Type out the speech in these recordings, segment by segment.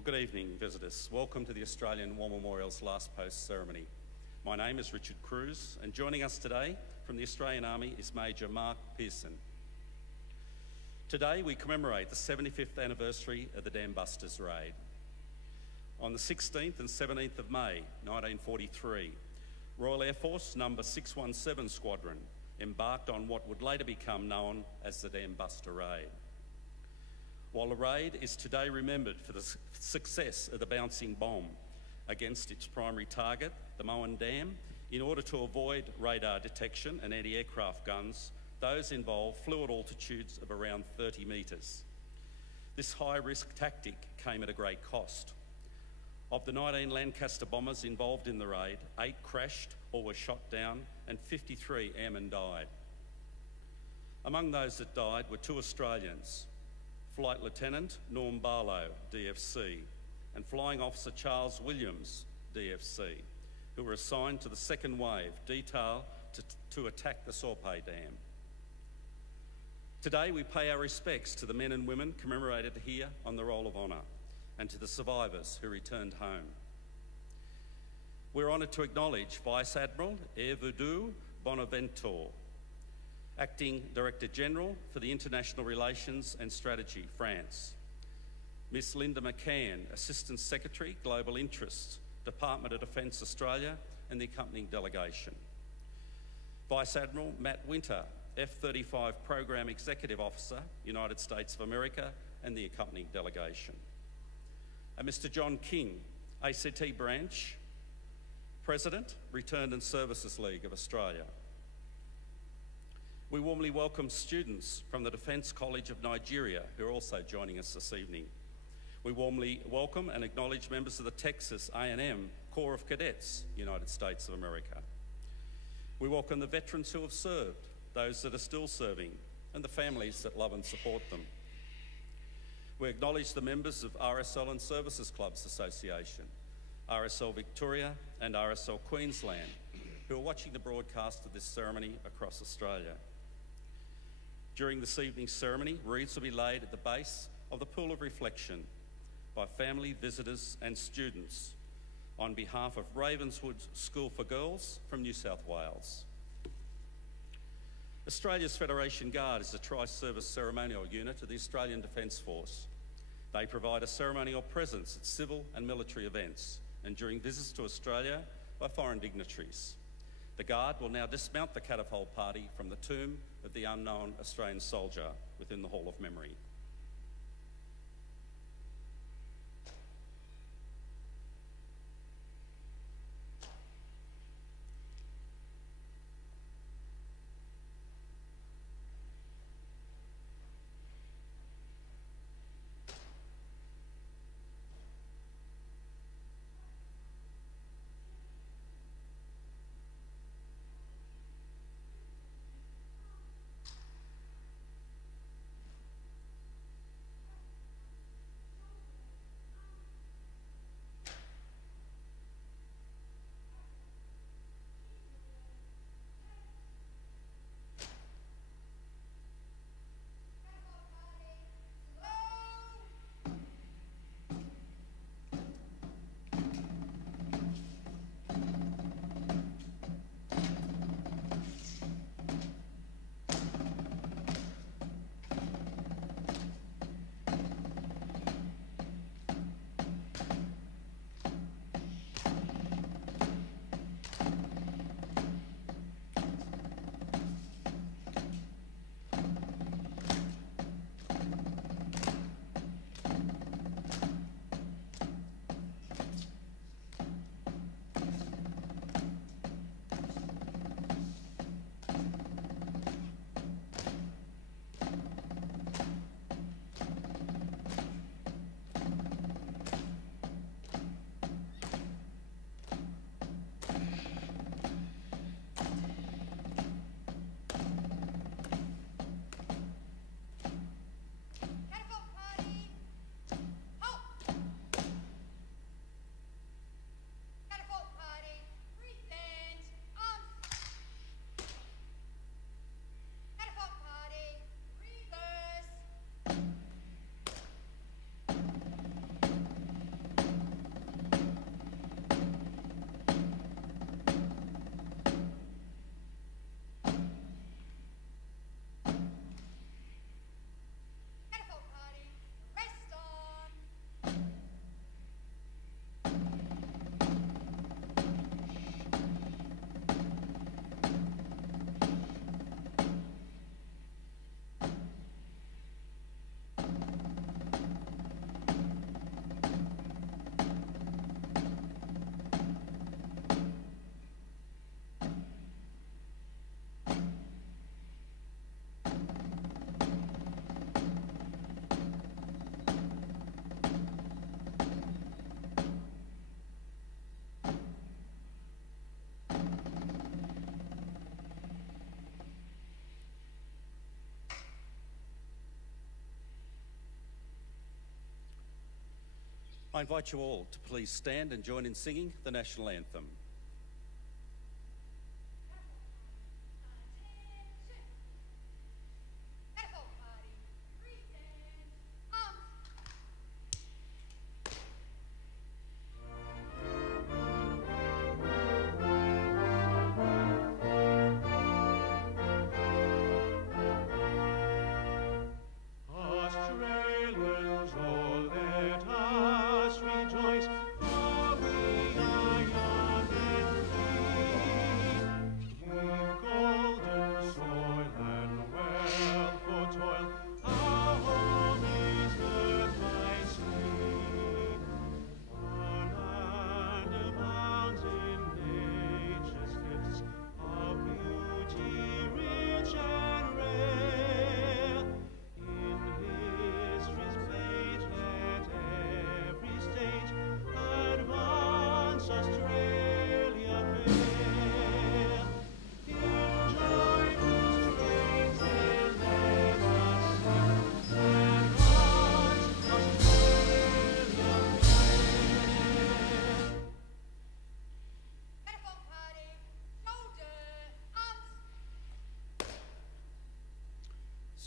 Well, good evening, visitors. Welcome to the Australian War Memorial's Last Post ceremony. My name is Richard Cruz, and joining us today from the Australian Army is Major Mark Pearson. Today we commemorate the 75th anniversary of the Dam Busters raid. On the 16th and 17th of May 1943, Royal Air Force No. 617 Squadron embarked on what would later become known as the Dam Buster Raid. While the raid is today remembered for the success of the bouncing bomb against its primary target, the Moen Dam, in order to avoid radar detection and anti-aircraft guns, those involved flew at altitudes of around 30 metres. This high-risk tactic came at a great cost. Of the 19 Lancaster bombers involved in the raid, 8 crashed or were shot down and 53 airmen died. Among those that died were 2 Australians, Flight Lieutenant Norm Barlow, DFC, and Flying Officer Charles Williams, DFC, who were assigned to the second wave detail to attack the Sorpay Dam. Today we pay our respects to the men and women commemorated here on the Roll of Honour and to the survivors who returned home. We're honoured to acknowledge Vice Admiral Hervé Bonaventure, Acting Director General for the International Relations and Strategy, France. Miss Linda McCann, Assistant Secretary, Global Interests, Department of Defence Australia, and the accompanying delegation. Vice Admiral Matt Winter, F-35 Program Executive Officer, United States of America, and the accompanying delegation. And Mr. John King, ACT Branch, President, Returned and Services League of Australia. We warmly welcome students from the Defence College of Nigeria who are also joining us this evening. We warmly welcome and acknowledge members of the Texas A&M Corps of Cadets, United States of America. We welcome the veterans who have served, those that are still serving, and the families that love and support them. We acknowledge the members of RSL and Services Clubs Association, RSL Victoria and RSL Queensland, who are watching the broadcast of this ceremony across Australia. During this evening's ceremony, wreaths will be laid at the base of the Pool of Reflection by family, visitors and students on behalf of Ravenswood School for Girls from New South Wales. Australia's Federation Guard is a tri-service ceremonial unit of the Australian Defence Force. They provide a ceremonial presence at civil and military events and during visits to Australia by foreign dignitaries. The Guard will now dismount the catapult party from the tomb of the unknown Australian soldier within the Hall of Memory. I invite you all to please stand and join in singing the national anthem.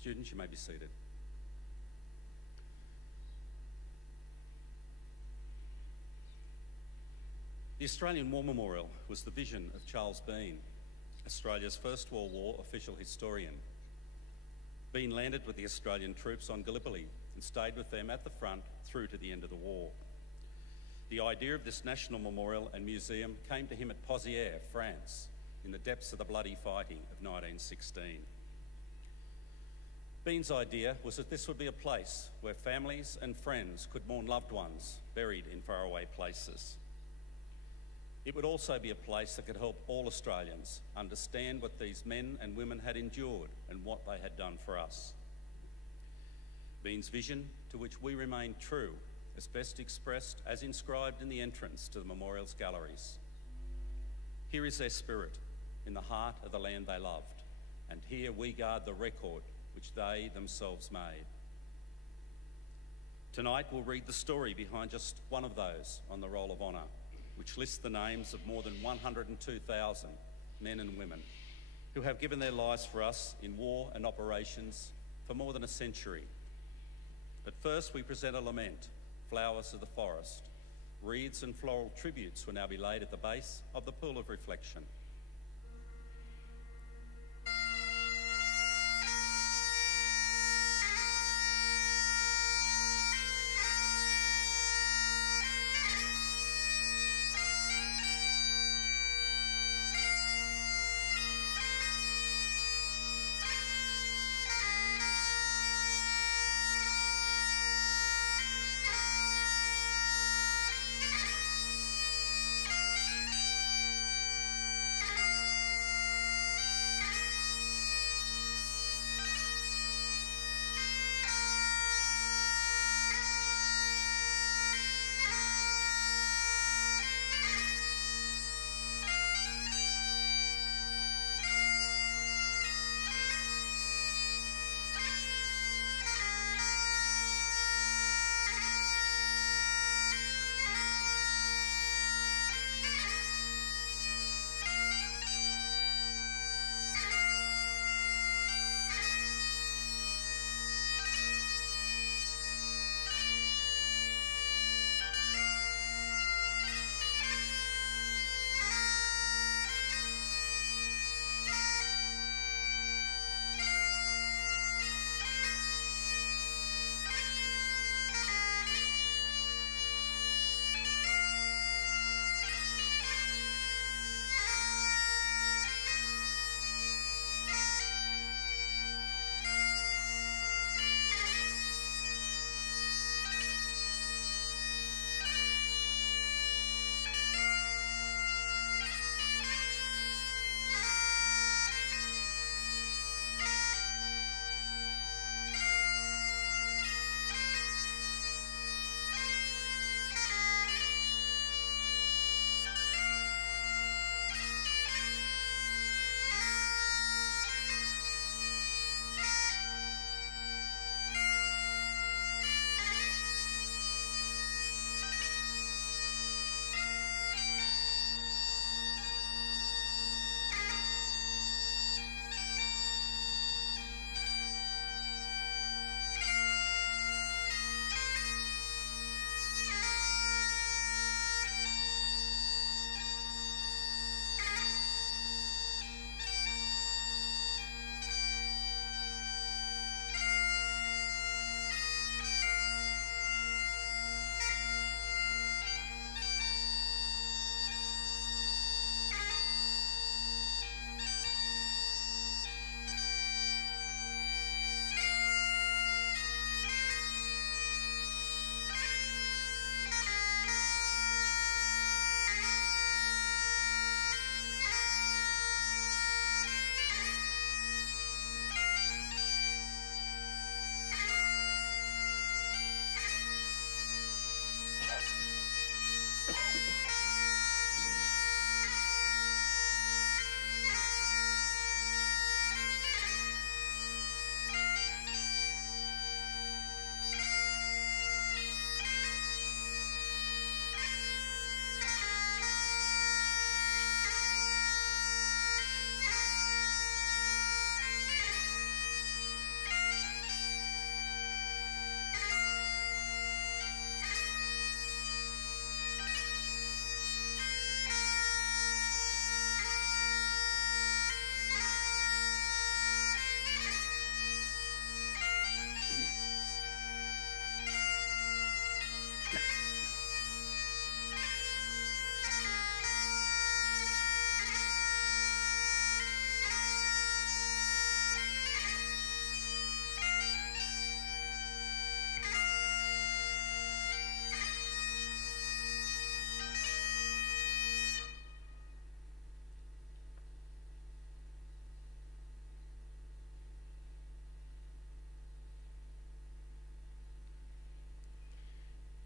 Students, you may be seated. The Australian War Memorial was the vision of Charles Bean, Australia's First World War official historian. Bean landed with the Australian troops on Gallipoli and stayed with them at the front through to the end of the war. The idea of this national memorial and museum came to him at Pozières, France, in the depths of the bloody fighting of 1916. Bean's idea was that this would be a place where families and friends could mourn loved ones buried in faraway places. It would also be a place that could help all Australians understand what these men and women had endured and what they had done for us. Bean's vision, to which we remain true, is best expressed as inscribed in the entrance to the memorial's galleries. Here is their spirit, in the heart of the land they loved, and here we guard the record which they themselves made. Tonight we'll read the story behind just one of those on the Roll of Honour, which lists the names of more than 102,000 men and women who have given their lives for us in war and operations for more than a century. But first we present a lament, Flowers of the Forest. Wreaths and floral tributes will now be laid at the base of the Pool of Reflection.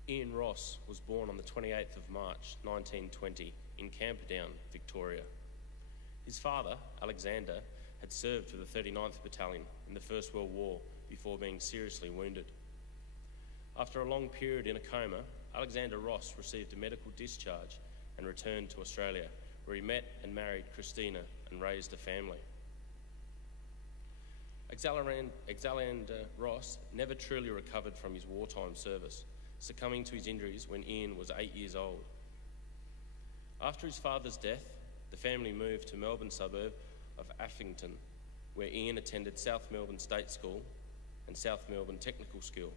Ian Ross was born on the 28th of March 1920 in Camperdown, Victoria. His father, Alexander, had served with the 39th Battalion in the First World War before being seriously wounded. After a long period in a coma, Alexander Ross received a medical discharge and returned to Australia, where he met and married Christina and raised a family. Alexander Ross never truly recovered from his wartime service, succumbing to his injuries when Ian was 8 years old. After his father's death, the family moved to Melbourne suburb of Affington, where Ian attended South Melbourne State School and South Melbourne Technical School.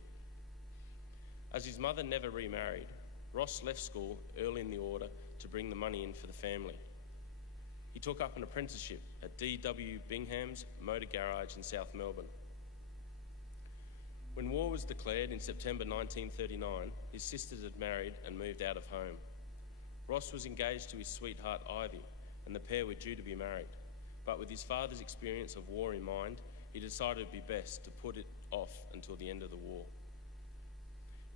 As his mother never remarried, Ross left school early in the order to bring the money in for the family. He took up an apprenticeship at D.W. Bingham's Motor Garage in South Melbourne. When war was declared in September 1939, his sisters had married and moved out of home. Ross was engaged to his sweetheart Ivy, and the pair were due to be married. But with his father's experience of war in mind, he decided it would be best to put it off until the end of the war.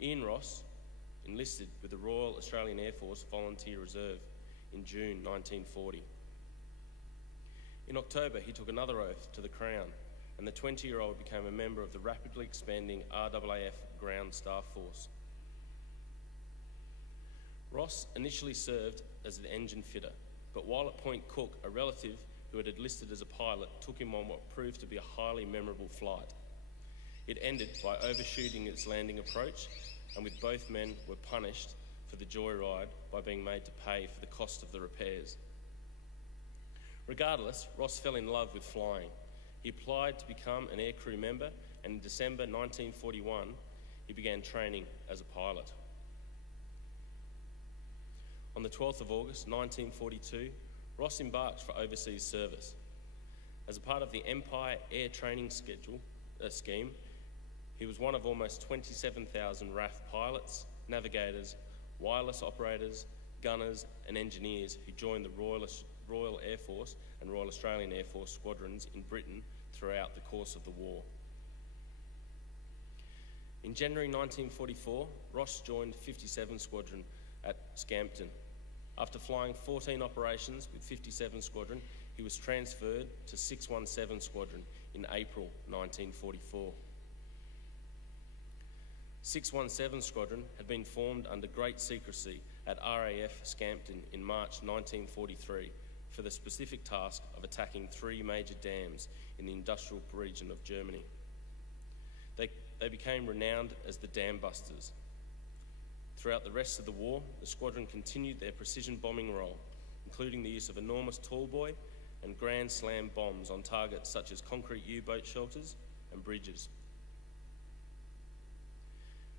Ian Ross enlisted with the Royal Australian Air Force Volunteer Reserve in June 1940. In October, he took another oath to the Crown, and the 20-year-old became a member of the rapidly expanding RAAF Ground Staff Force. Ross initially served as an engine fitter, but while at Point Cook, a relative who had enlisted as a pilot took him on what proved to be a highly memorable flight. It ended by overshooting its landing approach, and with both men were punished for the joyride by being made to pay for the cost of the repairs. Regardless, Ross fell in love with flying. He applied to become an aircrew member, and in December 1941, he began training as a pilot. On the 12th of August 1942, Ross embarked for overseas service. As a part of the Empire Air Training Scheme, he was one of almost 27,000 RAF pilots, navigators, wireless operators, gunners and engineers who joined the Royal Air Force and Royal Australian Air Force squadrons in Britain throughout the course of the war. In January 1944, Ross joined 57 Squadron at Scampton. After flying 14 operations with 57 Squadron, he was transferred to 617 Squadron in April 1944. 617 Squadron had been formed under great secrecy at RAF Scampton in March 1943 for the specific task of attacking 3 major dams in the industrial region of Germany. They became renowned as the Dam Busters. Throughout the rest of the war, the squadron continued their precision bombing role, including the use of enormous tallboy and Grand Slam bombs on targets such as concrete U-boat shelters and bridges.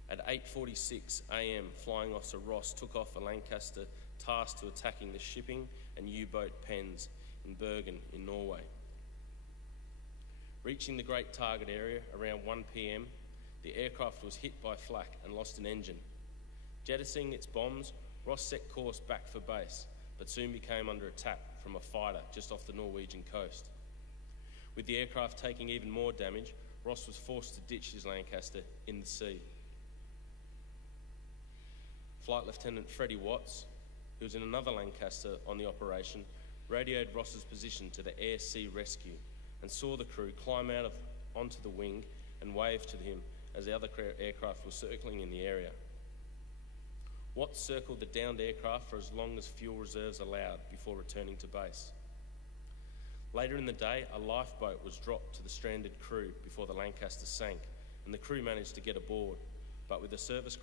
At 8:46 a.m, Flying Officer Ross took off a Lancaster tasked to attacking the shipping and U-boat pens in Bergen in Norway. Reaching the great target area around 1 p.m, the aircraft was hit by flak and lost an engine. Jettisoning its bombs, Ross set course back for base, but soon became under attack from a fighter just off the Norwegian coast. With the aircraft taking even more damage, Ross was forced to ditch his Lancaster in the sea. Flight Lieutenant Freddie Watts, who was in another Lancaster on the operation, radioed Ross's position to the Air Sea Rescue and saw the crew climb out onto the wing and wave to him as the other aircraft were circling in the area. Watts circled the downed aircraft for as long as fuel reserves allowed before returning to base. Later in the day, a lifeboat was dropped to the stranded crew before the Lancaster sank, and the crew managed to get aboard. But when the service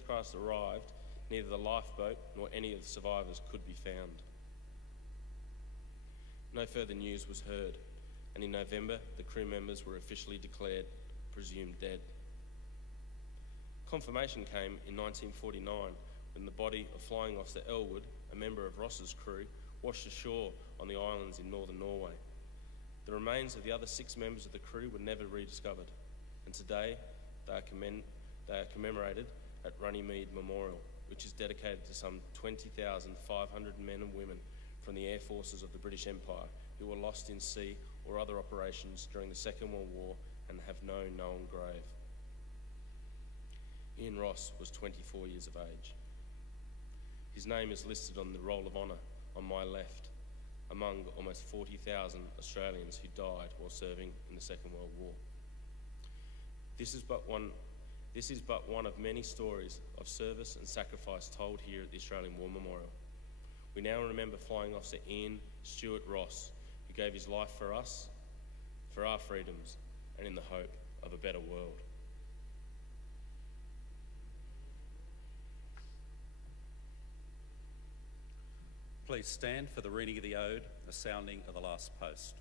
craft arrived, neither the lifeboat nor any of the survivors could be found. No further news was heard, and in November, the crew members were officially declared presumed dead. Confirmation came in 1949 when the body of Flying Officer Elwood, a member of Ross's crew, washed ashore on the islands in northern Norway. The remains of the other 6 members of the crew were never rediscovered, and today they are commemorated at Runnymede Memorial, which is dedicated to some 20,500 men and women from the air forces of the British Empire who were lost in sea or other operations during the Second World War and have no known grave. Ian Ross was 24 years of age. His name is listed on the Roll of Honour on my left, among almost 40,000 Australians who died while serving in the Second World War. This is but one of many stories of service and sacrifice told here at the Australian War Memorial. We now remember Flying Officer Ian Stewart Ross, who gave his life for us, for our freedoms, and in the hope of a better world. Please stand for the reading of the ode, the sounding of the last post.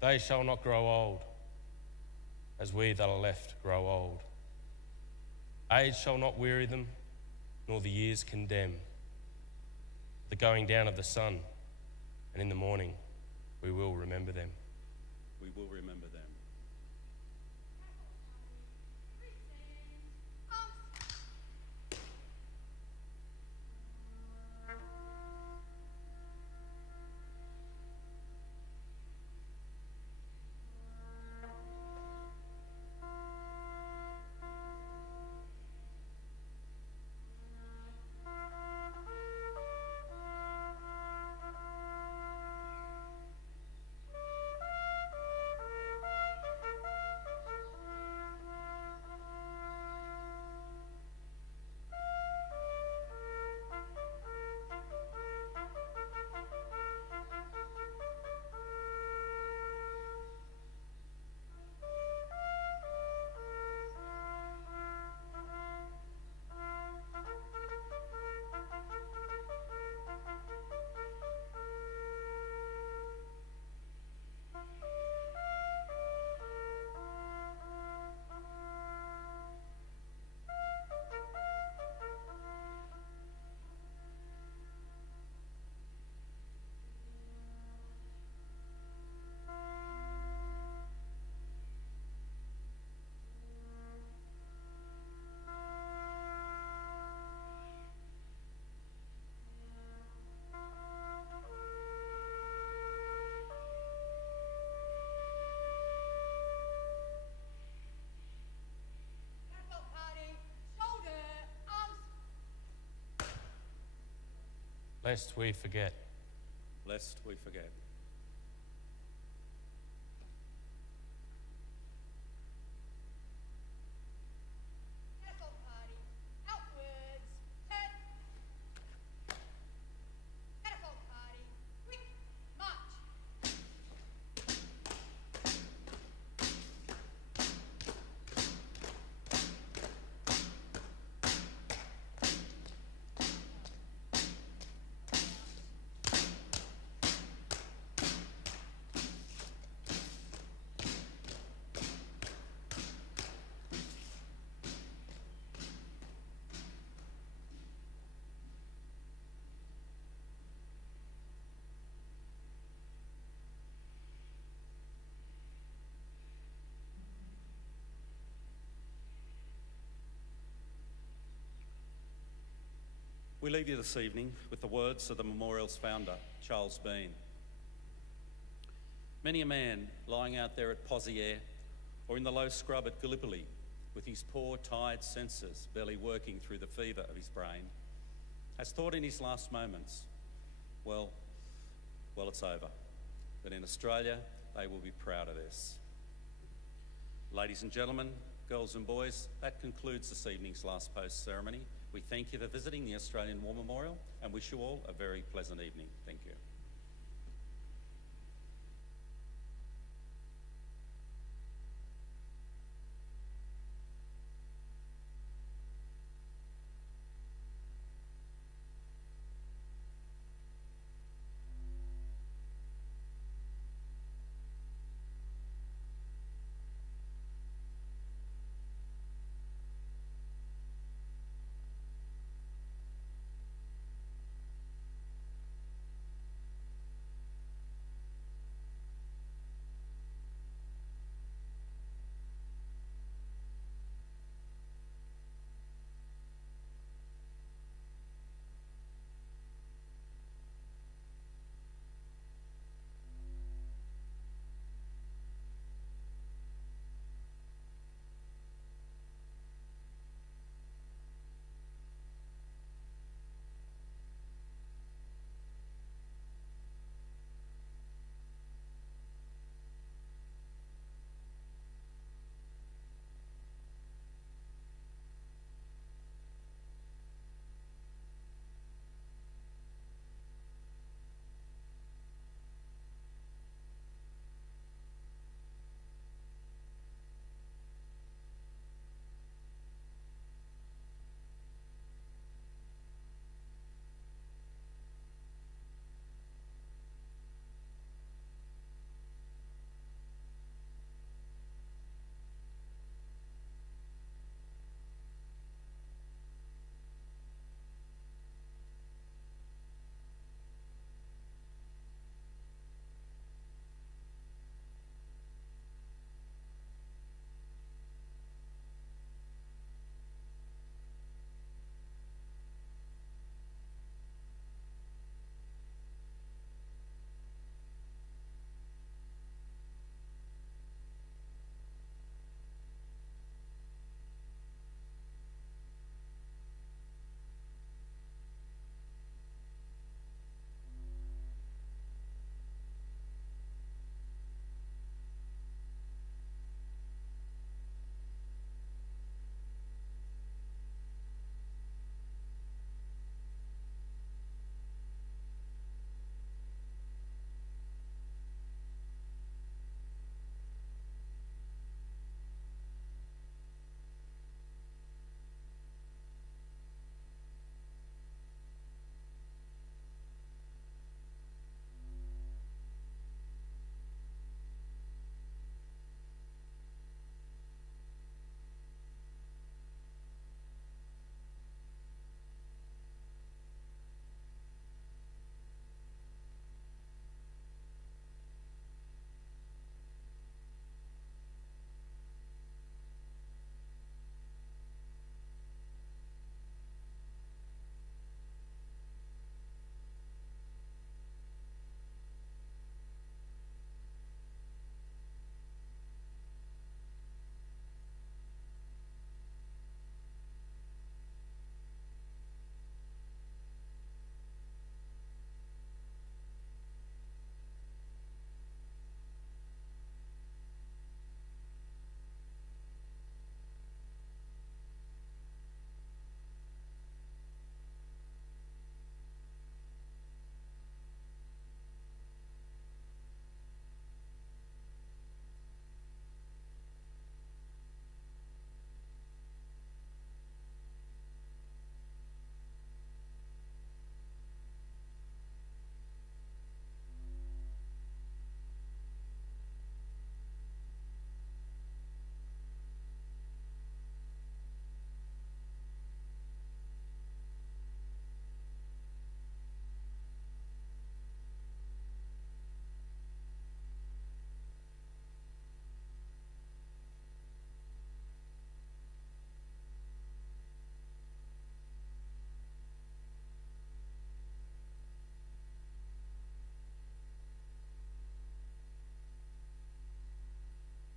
They shall not grow old, as we that are left grow old. Age shall not weary them, nor the years condemn. The going down of the sun, and in the morning we will remember them. We will remember them. Lest we forget. Lest we forget. We leave you this evening with the words of the memorial's founder, Charles Bean. Many a man lying out there at Pozières or in the low scrub at Gallipoli with his poor, tired senses barely working through the fever of his brain has thought in his last moments, well, it's over. But in Australia, they will be proud of this. Ladies and gentlemen, girls and boys, that concludes this evening's last post ceremony. We thank you for visiting the Australian War Memorial and wish you all a very pleasant evening. Thank you.